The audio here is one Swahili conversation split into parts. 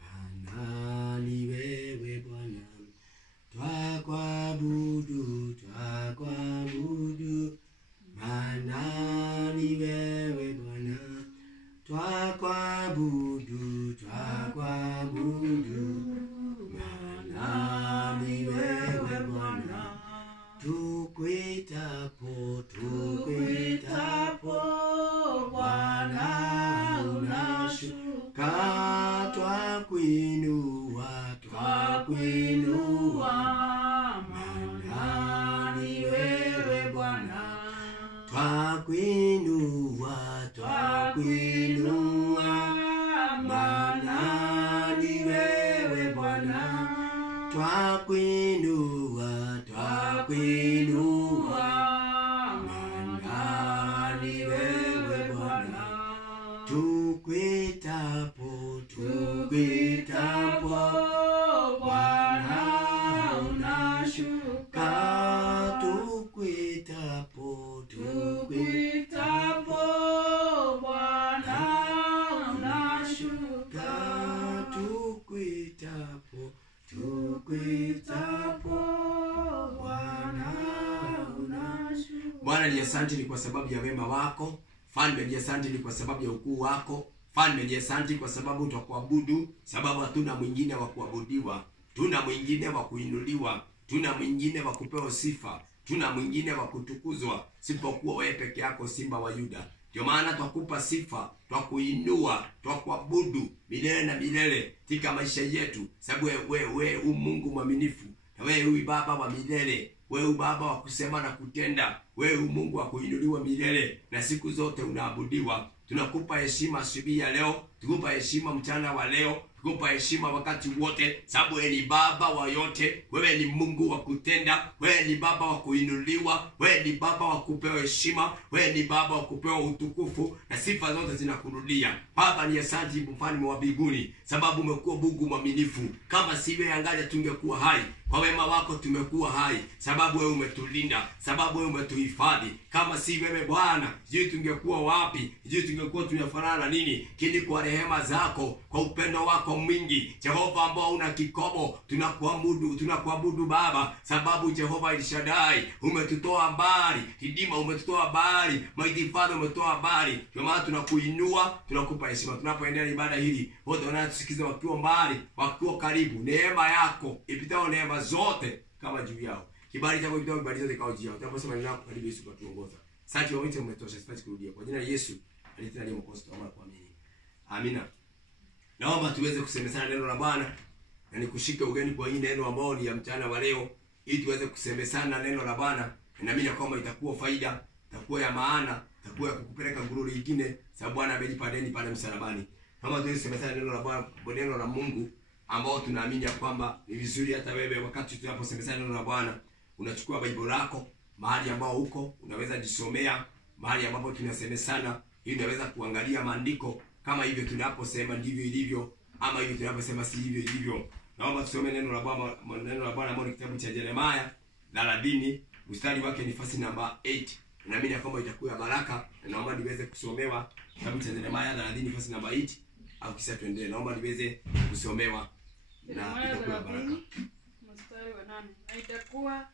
Maana ni wewe Bwana, twakuabudu, twakuabudu. Maana ni wewe Bwana, twakuabudu, twakuabudu. Maana ni wewe Bwana, tukuitapo, tukuitapo. Bwana unashuka, twakuinua, twakuinua. Maana ni wewe Bwana, twakuinua, twakuinua. Maana ni wewe Bwana, twakuinua, twakuinua. Maana ni wewe Bwana, tukuitapo, tukuitapo. Bwana unashuka, tukuitapo, tukuitapo. Bwana unashuka, tukuitapo, tukuitapo. Bwana unashuka. Bwana ni asante ni kwa sababu ya wema wako. Mfalme ni asante ni kwa sababu ya ukuu wako. Mfalme ni asante kwa sababu tutakuabudu, sababu hatuna mwingine wa kuabudiwa, tuna mwingine wa kuinuliwa, tuna mwingine wa kupewa sifa, tuna mwingine wa kutukuzwa sipokuwa wewe peke yako, Simba wa Yuda. Ndio maana twakupa sifa, twakuinua, twakuabudu milele na milele katika maisha yetu, sababu wewe u Mungu mwaminifu, na wewe u Baba wa milele, wewe u Baba wa kusema na kutenda, wewe u Mungu wa kuinuliwa milele na siku zote unaabudiwa. Tunakupa heshima asubuhi ya leo, tukupa heshima mchana wa leo, tukupa heshima wakati wote, sababu wewe ni Baba wa yote, wewe ni Mungu wa kutenda, wewe ni Baba wa kuinuliwa, wewe ni Baba wa kupewa heshima, wewe ni Baba wa kupewa utukufu, na sifa zote zinakurudia. Baba ni asante Mfalme wa mbinguni, sababu umekuwa Mungu mwaminifu. Kama si wewe angalia tungekuwa hai. Kwa wema wako tumekuwa hai, sababu wewe umetulinda, sababu wewe umetuhifadhi. Kama si wewe Bwana, sijui tungekuwa wapi, sijui tungekuwa tunafanana nini. Kini kwa rehema zako, kwa upendo wako mwingi, Jehova ambao una kikomo, tunakuabudu Baba, sababu Jehova El Shaddai umetutoa mbali, Hidima umetutoa mbali, Mighty Father umetutoa mbali. Kwa maana tunakuinua, tunakupa heshima. Tunapoendelea ibada hili, wote wanatusikiza wakiwa mbali, wakiwa karibu, neema yako ipitao neema zote kama juu yao. Kibali chako ipitao kibali zote kama juu yao. Tunaposema neno lako karibu Yesu katuongoza. Asante kwa wote umetosha, sipati kurudia. Kwa jina la Yesu aliyetia ndiye Mwokozi tuomba kuamini. Amina. Naomba tuweze kusemezana neno la Bwana na nikushike ugeni kwa hii neno ambao ni ya mchana wa leo, ili tuweze kusemezana neno la Bwana. Naamini kwamba itakuwa faida, itakuwa ya maana, itakuwa ya kukupeleka ngururi nyingine, sababu Bwana amelipa deni pale msalabani. Naomba tuweze kusemezana neno la Bwana, neno la Mungu ambao tunaamini kwamba ni vizuri hata wewe wakati tunaposemezana neno la Bwana unachukua Biblia lako mahali ambao huko, unaweza jisomea mahali ambapo tunasemezana, ili unaweza kuangalia maandiko kama hivyo tunaposema ndivyo ilivyo, ama hivyo tunaposema si hivyo ilivyo. Naomba tusome neno la Bwana, neno la Bwana ambalo ni kitabu cha Yeremia 30 mstari wake ni verse number 8. Naamini kwamba itakuwa baraka, na naomba niweze kusomewa kitabu cha Yeremia 30 verse number 8, au kisha tuendelee. Naomba niweze kusomewa na itakuwa baraka. Mstari wa 8. Itakuwa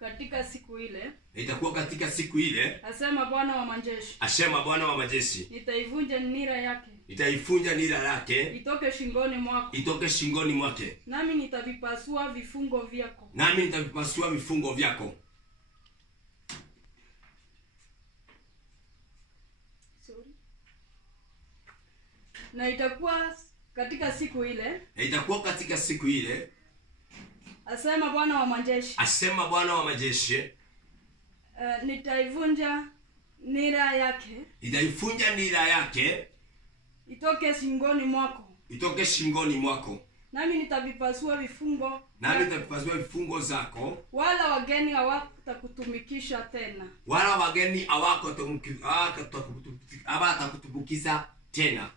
katika siku ile, itakuwa katika siku ile, asema Bwana wa majeshi, asema Bwana wa majeshi, nitaivunja nira yake, nitaifunja nira yake, itoke shingoni mwako, itoke shingoni mwake, nami nitavipasua vifungo vyako, nami nitavipasua vifungo vyako. Na itakuwa katika siku ile, na itakuwa katika siku ile, asema Bwana wa majeshi, asema Bwana wa majeshi, nitaivunja nira yake, nitaifunja nira yake, itoke shingoni mwako, itoke shingoni mwako, nami nitavipasua vifungo, nami nitavipasua vifungo zako, wala wageni hawatakutumikisha tena, wala wageni hawatakutumikisha tena.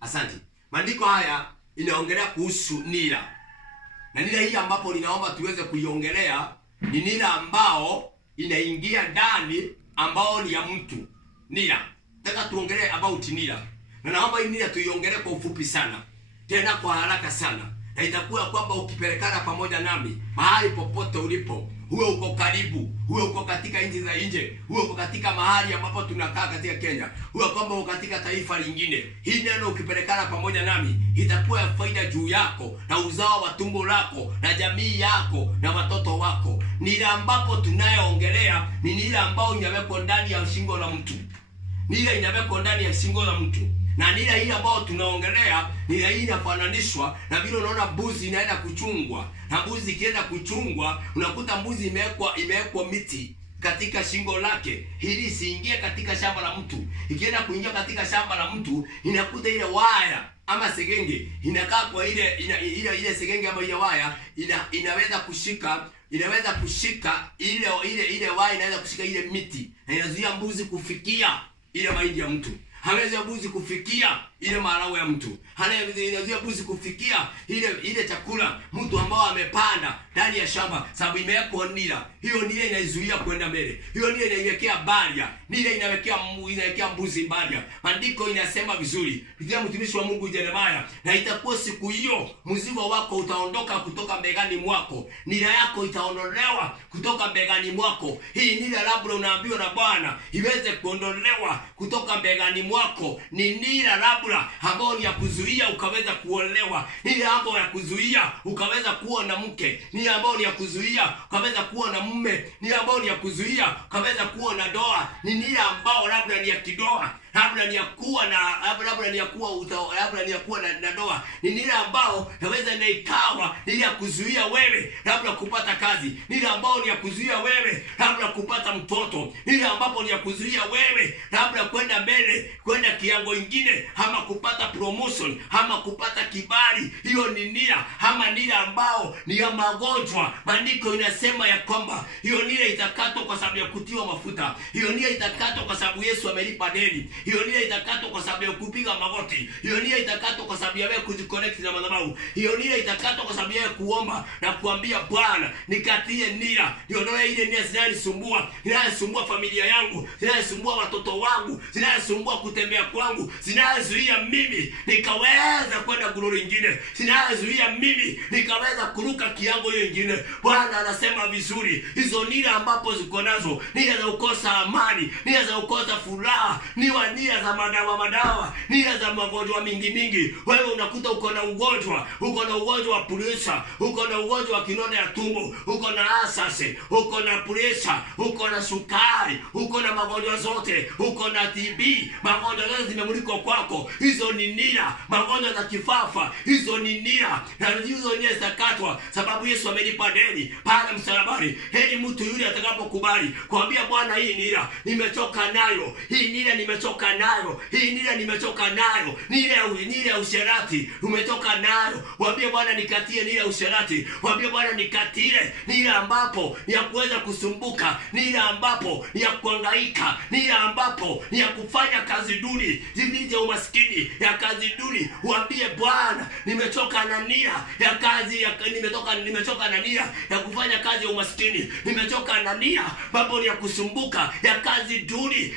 Asante. Maandiko haya inaongelea kuhusu nira. Na nira hii ambapo ninaomba tuweze kuiongelea ni nira ambao inaingia ndani ambao ni ya mtu. Nira. Nataka tuongelee about nira. Na naomba hii nira tuiongelee kwa ufupi sana. tena kwa haraka sana, na itakuwa kwamba ukipelekana pamoja nami mahali popote ulipo, huwe uko karibu, huwe uko katika nchi za nje, huwe uko katika mahali ambapo tunakaa katika Kenya, huwe kwamba uko katika taifa lingine, hii neno ukipelekana pamoja nami itakuwa ya faida juu yako na uzao wa tumbo lako na jamii yako na watoto wako. Nila ambapo tunayoongelea ni nila ambao inawekwa ndani ya shingo la mtu, nila inawekwa ndani ya shingo la mtu. Na nila hii ambao tunaongelea, nila hii inafananishwa na vile unaona mbuzi inaenda kuchungwa. Na mbuzi ikienda kuchungwa, unakuta mbuzi imewekwa miti katika shingo lake ili isiingie katika shamba la mtu. Ikienda kuingia katika shamba la mtu, inakuta ile waya ama segenge inakaa kwa ile segenge ama ile waya inaweza kushika ile waya inaweza kushika ile miti, na inazuia mbuzi kufikia ile mahindi ya mtu. Hawezi mbuzi kufikia ile maharagwe ya mtu. Inazuia mbuzi kufikia ile chakula mtu ambao amepanda ndani ya shamba, sababu imewekwa nila. Hiyo nila inaizuia kwenda mbele. Hiyo nila inaiwekea baria. Nila inawekea mbuzi baria. Maandiko inasema vizuri, kupitia mtumishi wa Mungu Yeremia, na itakuwa siku hiyo mzigo wako utaondoka kutoka mbegani mwako. Nila yako itaondolewa kutoka mbegani mwako. Hii nila labda unaambiwa na Bwana iweze kuondolewa kutoka mbegani mwako. Ni nila labda ambao ni ya kuzuia ukaweza kuolewa, ni ambao ya kuzuia ukaweza kuwa na mke, ni ambao ni ya kuzuia ukaweza kuwa na mume, ni ambao ni ya kuzuia ukaweza kuwa na doa, ni ambao labda ni ya kidoa, labda ni ya kuwa na labda ni ya kuwa na doa, ni nile ambao naweza na ikawa ni ya kuzuia wewe labda kupata kazi, ni ambao ni ya kuzuia wewe labda kupata mtoto, ni ambapo ni ya kuzuia wewe labda kwenda mbele, kwenda kiango kingine, ama kupata promotion, ama kupata kibali. Hiyo ni nia, ama nia ambao ni ya magonjwa. Maandiko inasema ya kwamba hiyo nia itakatwa kwa sababu ya kutiwa mafuta. Hiyo nia itakatwa kwa sababu Yesu amelipa deni. Hiyo nia itakatwa kwa sababu ya kupiga magoti. Hiyo nia itakatwa kwa sababu ya wewe kujiconnect na madhabahu. Hiyo nia itakatwa kwa sababu ya kuomba na kuambia Bwana, nikatie nia, niondoe ile nia zinazonisumbua familia yangu, zinazonisumbua watoto wangu, zinazonisumbua kutembea kwangu, zinazuia mimi nikaweza kwenda glory nyingine, zinazuia mimi nikaweza kuruka kiango hiyo nyingine. Bwana anasema vizuri, hizo nia ambapo ziko nazo, nia za kukosa amani, nia za kukosa furaha, nia za madawa, nia za magonjwa mingi. Wewe unakuta uko na ugonjwa wa pressure, uko na ugonjwa wa kinonda ya tumbo, uko na asase, uko na pressure, uko na sukari, uko na magonjwa zote, uko na TB, magonjwa zote zimemulikwa kwako. Hizo ni nia, magonjwa za kifafa, hizo ni nia, na hizo nia zitakatwa sababu Yesu amelipa deni pale msalabani. Heri mtu yule atakapokubali kuambia Bwana, hii nia nimechoka nayo, hii nia nimechoka nayo, hii nia nimechoka nayo, nia ya usherati umetoka nayo. Waambie Bwana, nikatie nia ya usherati. Waambie Bwana, nikatie nia ambapo ni ya kuweza kusumbuka, nia ambapo ni ya kuhangaika, nia ambapo ni ya kufanya kazi duni, zivije umaskini ya kazi duni. Waambie Bwana, nimechoka na nia ya kazi nimechoka na nia ya kufanya kazi ya umaskini, nimechoka na nia ambapo ni ya kusumbuka ya kazi duni,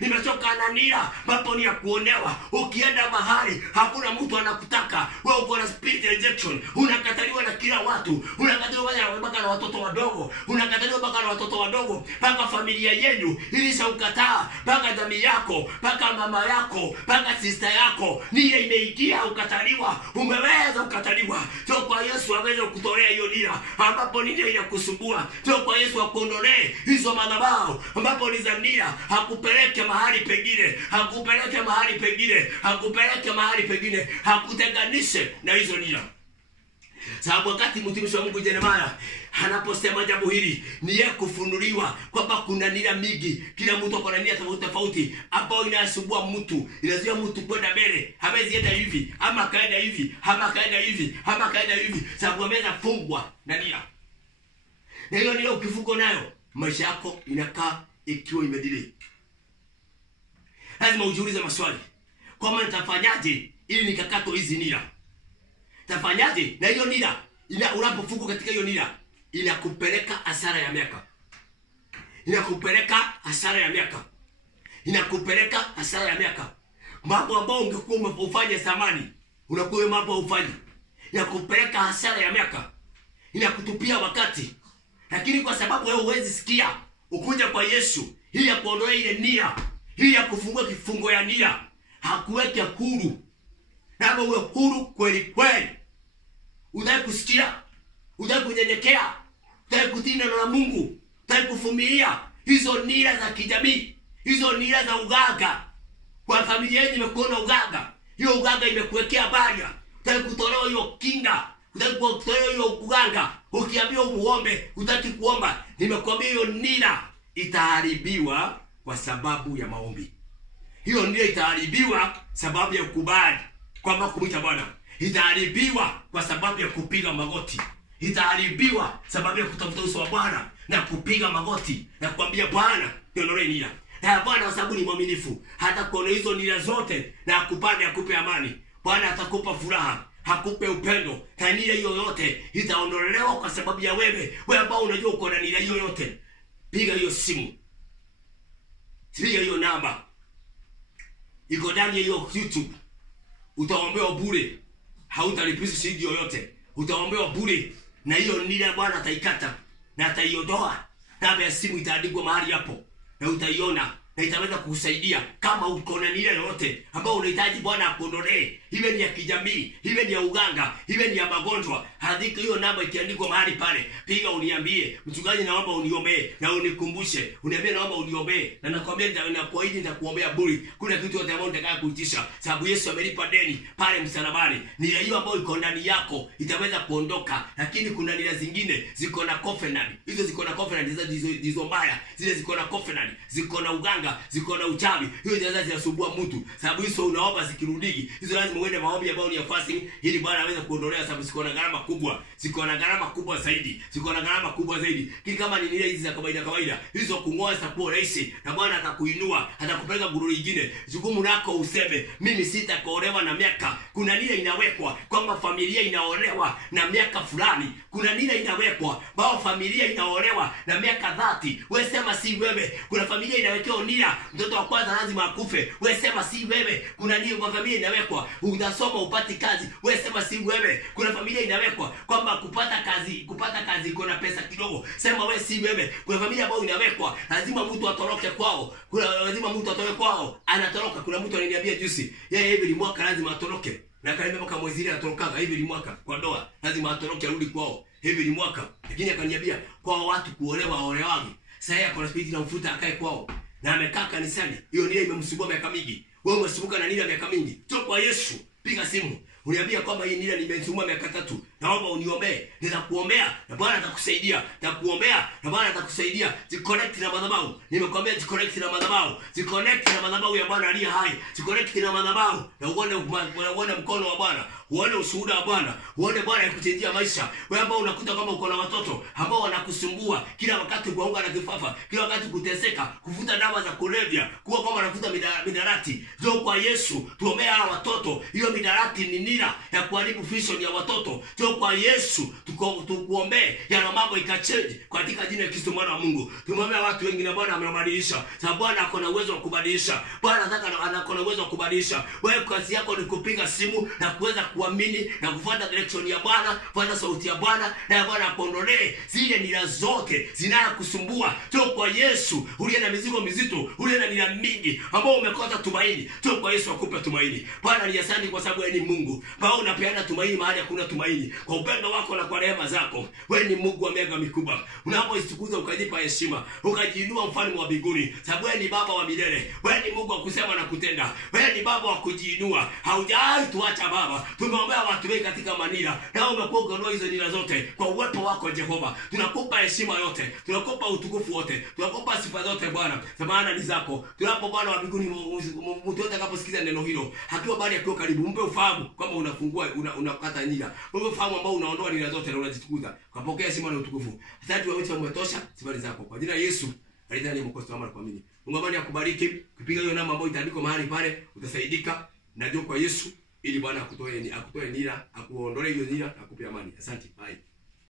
nimechoka na nia ambapo ni ya kuonewa. Ukienda mahali hakuna mtu anakutaka, wewe uko na spirit rejection, unakataliwa na kila watu, unakataliwa mpaka na watoto wadogo, mpaka familia yenu ilishaukataa, mpaka jamii yako, mpaka mama yako, mpaka sister yako, nia imeingia ukataliwa, umeweza ukataliwa. Sio kwa Yesu aweze kutolea hiyo nia ambapo nia inakusumbua, sio kwa Yesu akuondolee hizo madhabahu ambapo ni za nia, hakupeleke mahali pengine, hakutenganishe na hizo nia. Sababu wakati mtumishi wa Mungu Yeremia anaposema jambo hili, ni ya kufunuliwa kwamba kuna nia mingi, kila mtu ako na nia tofauti ambao inasumbua mtu, inazuia mtu kwenda mbele. Hawezi enda hivi ama kaenda hivi, sababu ameweza fungwa na nia. Na hiyo nia ukifungwa nayo, maisha yako inakaa ikiwa imedelay. Lazima ujiulize maswali, kama nitafanyaje ili nikakato hizi nia? Tafanyaje na hiyo nia? Unapofungwa katika hiyo nia, inakupeleka hasara ya miaka. Inakupeleka hasara ya miaka. Mambo ambayo ungekuwa umefanya zamani unakuwa mambo ufanye ya kupeleka hasara ya miaka, inakutupia wakati. Lakini kwa sababu wewe huwezi sikia, ukuja kwa Yesu ili ya kuondoa ile nia, ili ya kufungua kifungo ya nia, hakuweke huru. Na uwe huru kweli kweli. Udai kusikia, udai kunyenyekea, udai kutii neno la Mungu, udai kuvumilia hizo nia za kijamii, hizo nia za uganga. Kwa familia yenu imekuona uganga, hiyo uganga imekuwekea baria, udai kutolewa hiyo kinga, udai kutolewa hiyo uganga. Ukiambiwa umuombe, utaki kuomba, nimekuambia hiyo nia itaharibiwa kwa sababu ya maombi. Hiyo nia itaharibiwa sababu ya kukubali kwamba kumwita Bwana. Itaharibiwa kwa sababu ya kupiga magoti. Itaharibiwa sababu ya kutafuta uso wa Bwana na kupiga magoti na kuambia Bwana, niondolee nia. Na Bwana kwa sababu ni mwaminifu, hata kuona hizo nia zote na akupande, akupe amani. Bwana atakupa furaha, hakupe upendo. Na nia hiyo yote itaondolewa kwa sababu ya wewe. Wewe ambao unajua uko na nia hiyo yote, piga hiyo simu. Piga hiyo namba. Iko ndani ya hiyo YouTube. Utaombewa bure. Hautalipisha shilingi yoyote. Utaombewa bure. Na hiyo nia Bwana ataikata na ataiondoa. Namba ya simu itaandikwa mahali hapo, na utaiona na itaweza kukusaidia kama uko na nia yoyote ambao unahitaji Bwana akuondolee. Iwe ni ya kijamii, iwe ni ya uganga, iwe ni ya magonjwa. Andika hiyo namba ikiandikwa mahali pale. Piga uniambie, mchungaji naomba uniombee, na unikumbushe. Uniambie naomba uniombee, na nakwambia nitakuahidi nitakuombea bure. Kuna kitu yote ambacho nitakaya kuitisha, sababu Yesu amelipa deni pale msalabani. Nia hiyo ambayo iko ndani yako itaweza kuondoka. Lakini kuna nia zingine ziko na covenant. Hizo ziko na covenant hizo mbaya. Zile ziko na covenant, ziko na uganga, ziko na uchawi. Hiyo jaza zinasumbua mtu. Sababu hizo unaomba zikirudiki, hizo lazima uende maombi ambayo ni ya fasting ili Bwana aweze kuondolea, sababu ziko na gharama kubwa. Ziko na gharama kubwa zaidi. Ziko na gharama kubwa zaidi. Kama ni hizi za kawaida, hizo kungoa zitakuwa rahisi, na Bwana atakuinua, atakupeleka guru nyingine. Jukumu lako useme, mimi sitakuolewa na miaka. Kuna nia inawekwa kwamba familia inaolewa na miaka fulani. Kuna nia inawekwa bao familia inaolewa na miaka 30. Wewe sema si wewe. Kuna familia inawekewa nia mtoto wa kwanza lazima akufe. Wewe sema si wewe. Kuna nia kwa familia inawekwa utasoma upati kazi. Wewe sema si wewe. Kuna familia inawekwa kwamba kupata kazi iko na pesa kidogo. Sema wewe si wewe. Kuna familia ambayo inawekwa lazima mtu atoroke kwao. Lazima mtu atoke kwao. Anatoroka. Kuna mtu ananiambia juzi, yeye hivi mwaka lazima atoroke. Na kaniambia mpaka mwezi ile atorokaga hivi mwaka kwa ndoa. Lazima atoroke arudi kwao. Hivi mwaka. Lakini akaniambia kwa watu kuolewa olewagi. Sasa yeye akona spirit na mfuta akae kwao. Na amekaa kanisani. Hiyo nia imemsumbua miaka mingi. Wewe umesumbuka na nia miaka mingi. Toka kwa Yesu, piga simu. Uniambia kwamba hii nia nimesumbua miaka 3. Naomba uniombee. Nitakuombea na Bwana atakusaidia. Nitakuombea na Bwana atakusaidia. Jiconnect na madhabahu. Nimekwambia jiconnect na madhabahu. Jiconnect na madhabahu ya Bwana aliye hai. Jiconnect na madhabahu na uone mkono wa Bwana. Uone ushuhuda wa Bwana. Uone Bwana akuchangia maisha. Wewe ambao unakuta kama uko na watoto ambao wanakusumbua kila wakati, kuanguka na kifafa, kila wakati kuteseka, kuvuta dawa za kulevya, kuwa kama unavuta midarati. Njoo kwa Yesu, tuombea hawa watoto. Hiyo midarati ni nira ya kuharibu vision ya watoto. Njoo kwa Yesu, tukuombee yana mambo ikachange katika jina la Kristo mwana wa Mungu. Tumwombea watu wengi na Bwana amewabadilisha. Sababu Bwana ako na uwezo wa kubadilisha. Bwana anataka ana uwezo wa kubadilisha. Wewe kazi yako ni kupiga simu na kuweza kuamini na kufuata direction ya Bwana, kufuata sauti ya Bwana, na Bwana akuondolee zile nira zote zinazokusumbua. Njoo kwa Yesu, uliye na mizigo mizito, uliye na nira mingi ambao umekosa tumaini. Njoo kwa Yesu akupe tumaini. Bwana ni asante kwa sababu wewe ni Mungu. Bwana unapeana tumaini mahali hakuna tumaini. Kwa upendo wako na kwa rehema zako, wewe ni Mungu wa mega mikubwa. Unapoitukuza ukajipa heshima, ukajiinua mfalme wa mbinguni. Sababu wewe ni Baba wa milele. Wewe ni Mungu wa kusema na kutenda. Wewe ni Baba wa kujiinua. Haujai tuacha Baba. Tumeombea watu wengi katika manira, na umekuwa ukiondoa hizo nira zote kwa uwepo wako Jehova. Tunakupa heshima yote, tunakupa utukufu wote, tunakupa sifa zote Bwana. Maana ni zako. Tunapo Bwana wa mbinguni, mtu yote atakaposikiza neno hilo, hakiwa bali akiwa karibu, mpe ufahamu kama unafungua unakata nira. Mpe ufahamu ambao unaondoa nira zote na unajitukuza. Kapokea heshima na utukufu. Asante wewe umetosha, sifa zako. Kwa jina la Yesu, alidhani mkosto wa kuamini. Mungu amani akubariki. Kupiga hiyo namba ambayo itaandikwa mahali pale, utasaidika. Na njoo kwa Yesu ili Bwana akutoe nira, akuondolee hiyo nira, akupe amani. Asante. Bye.